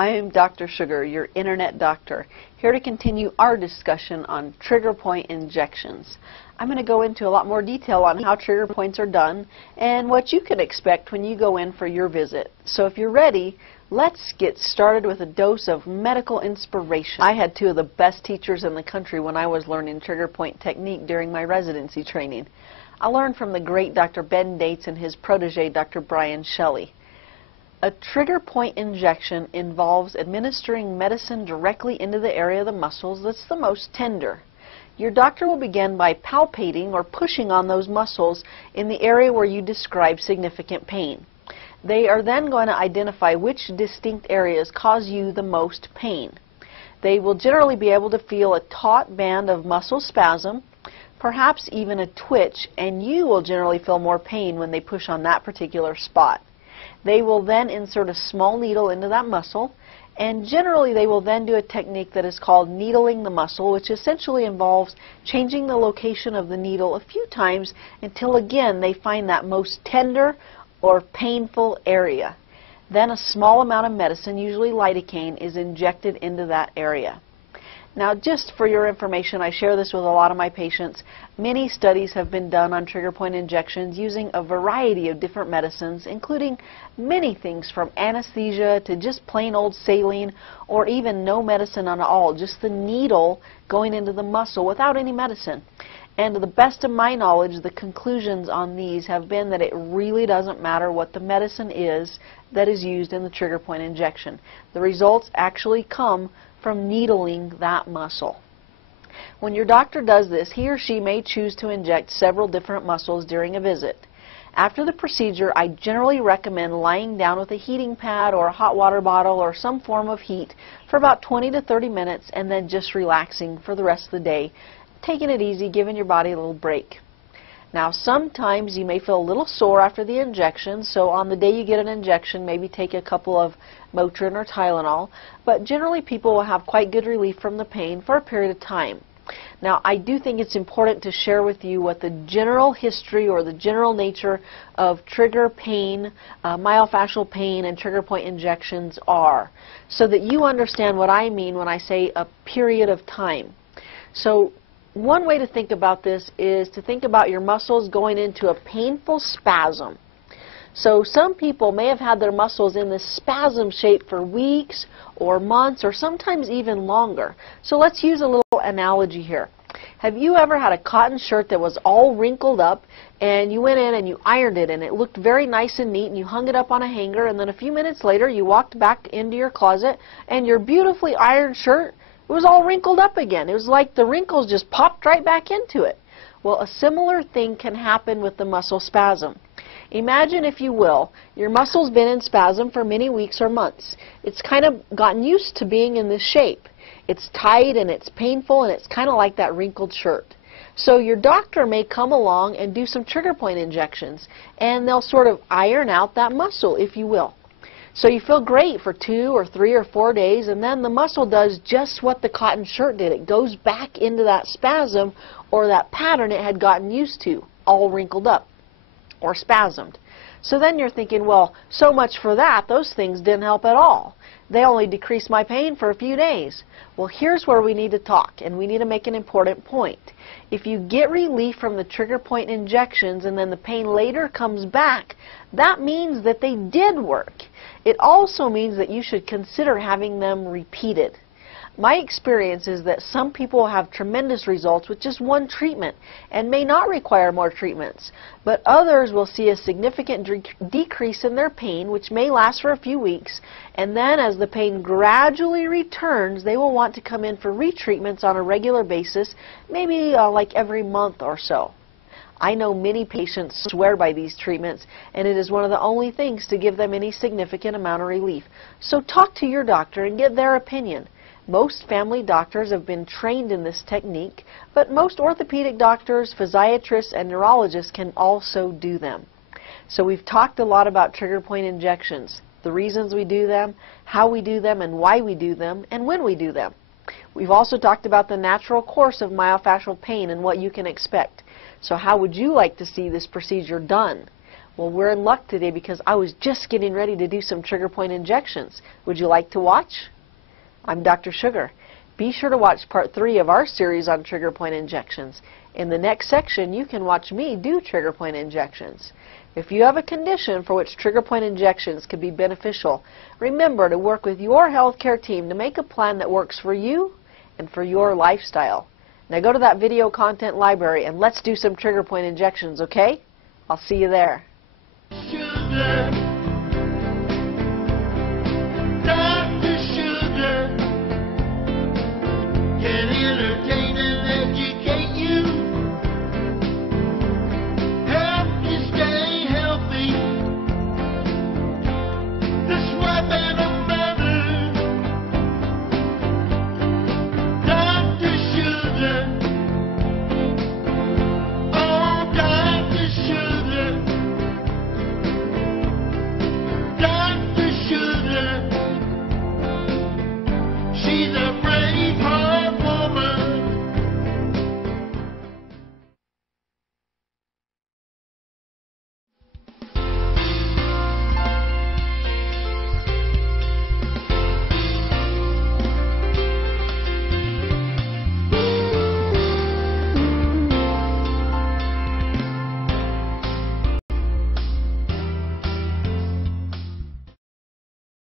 I'm Dr. Sugar, your internet doctor, here to continue our discussion on trigger point injections. I'm going to go into a lot more detail on how trigger points are done and what you can expect when you go in for your visit. So if you're ready, let's get started with a dose of medical inspiration. I had two of the best teachers in the country when I was learning trigger point technique during my residency training. I learned from the great Dr. Ben Dates and his protege, Dr. Brian Shelley. A trigger point injection involves administering medicine directly into the area of the muscles that's the most tender. Your doctor will begin by palpating or pushing on those muscles in the area where you describe significant pain. They are then going to identify which distinct areas cause you the most pain. They will generally be able to feel a taut band of muscle spasm, perhaps even a twitch, and you will generally feel more pain when they push on that particular spot. They will then insert a small needle into that muscle, and generally they will then do a technique that is called needling the muscle, which essentially involves changing the location of the needle a few times until again they find that most tender or painful area. Then a small amount of medicine, usually lidocaine, is injected into that area. Now, just for your information, I share this with a lot of my patients. Many studies have been done on trigger point injections using a variety of different medicines, including many things from anesthesia to just plain old saline, or even no medicine at all, just the needle going into the muscle without any medicine. And to the best of my knowledge, the conclusions on these have been that it really doesn't matter what the medicine is that is used in the trigger point injection. The results actually come from needling that muscle. When your doctor does this, he or she may choose to inject several different muscles during a visit. After the procedure, I generally recommend lying down with a heating pad or a hot water bottle or some form of heat for about 20 to 30 minutes and then just relaxing for the rest of the day, taking it easy, giving your body a little break. Now, sometimes you may feel a little sore after the injection, so on the day you get an injection, maybe take a couple of Motrin or Tylenol, but generally people will have quite good relief from the pain for a period of time. Now, I do think it's important to share with you what the general history or the general nature of trigger pain, myofascial pain, and trigger point injections are, so that you understand what I mean when I say a period of time. So, one way to think about this is to think about your muscles going into a painful spasm. So some people may have had their muscles in this spasm shape for weeks or months or sometimes even longer. So let's use a little analogy here. Have you ever had a cotton shirt that was all wrinkled up and you went in and you ironed it and it looked very nice and neat and you hung it up on a hanger, and then a few minutes later you walked back into your closet and your beautifully ironed shirt, it was all wrinkled up again. It was like the wrinkles just popped right back into it. Well, a similar thing can happen with the muscle spasm. Imagine, if you will, your muscle's been in spasm for many weeks or months. It's kind of gotten used to being in this shape. It's tight and it's painful and it's kind of like that wrinkled shirt. So your doctor may come along and do some trigger point injections, and they'll sort of iron out that muscle, if you will. So you feel great for 2 or 3 or 4 days, and then the muscle does just what the cotton shirt did. It goes back into that spasm or that pattern it had gotten used to, all wrinkled up or spasmed. So then you're thinking, well, so much for that. Those things didn't help at all. They only decreased my pain for a few days. Well, here's where we need to talk, and we need to make an important point. If you get relief from the trigger point injections and then the pain later comes back, that means that they did work. It also means that you should consider having them repeated. My experience is that some people have tremendous results with just one treatment and may not require more treatments, but others will see a significant decrease in their pain, which may last for a few weeks, and then as the pain gradually returns, they will want to come in for retreatments on a regular basis, maybe like every month or so. I know many patients swear by these treatments, and it is one of the only things to give them any significant amount of relief. So talk to your doctor and get their opinion. Most family doctors have been trained in this technique, but most orthopedic doctors, physiatrists, and neurologists can also do them. So we've talked a lot about trigger point injections, the reasons we do them, how we do them, and why we do them, and when we do them. We've also talked about the natural course of myofascial pain and what you can expect. So how would you like to see this procedure done? Well, we're in luck today because I was just getting ready to do some trigger point injections. Would you like to watch? I'm Dr. Sugar. Be sure to watch part 3 of our series on trigger point injections. In the next section, you can watch me do trigger point injections. If you have a condition for which trigger point injections could be beneficial, remember to work with your healthcare team to make a plan that works for you and for your lifestyle. Now go to that video content library and let's do some trigger point injections, okay? I'll see you there. Sugar.